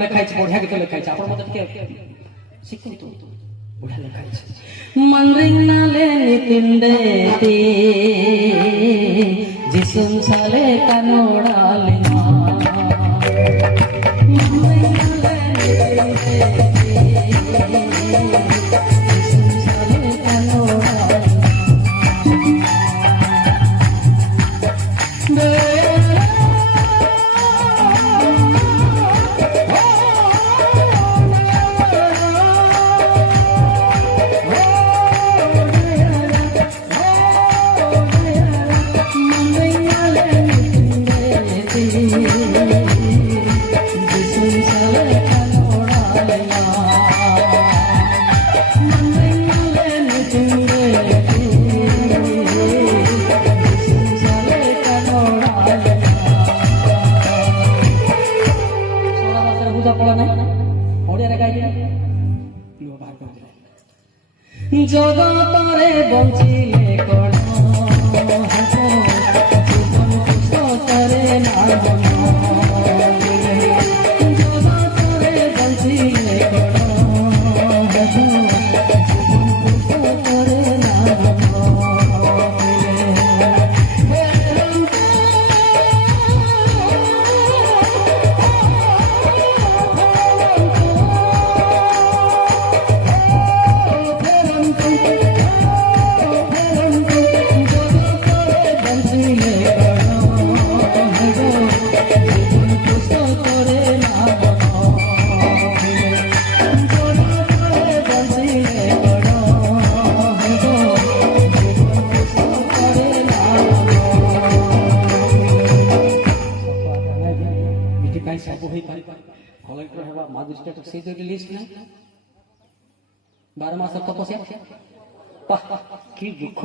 ଲେଖାଇଛି ବଢିଆ ଗୀତ ଲେଖାଇଛି ଆପଣ ମତେ ଟିକେ ଶିଖନ୍ତୁ ବଢିଆ ଲେଖାଇଛି ମନ୍ରିନାଲେ ନିତିନ୍ଦେ ତି ଜିସୁମ୍ ସାଲେ କାନୋଡାଲେ ମା ମନ୍ରିନାଲେ ନିତିନ୍ଦେ ତି ଜିସୁମ୍ ସାଲେ କାନୋଡାଲେ জগতরে বঞ্চিলে কোন জীবন সুখরে না জগতরে বঞ্চিলে কোন জীবন সুখরে না कलेक्टर हेबा मजिस्ट्रेट से जो लिस्ट ना 12 मास तपस्या की दुख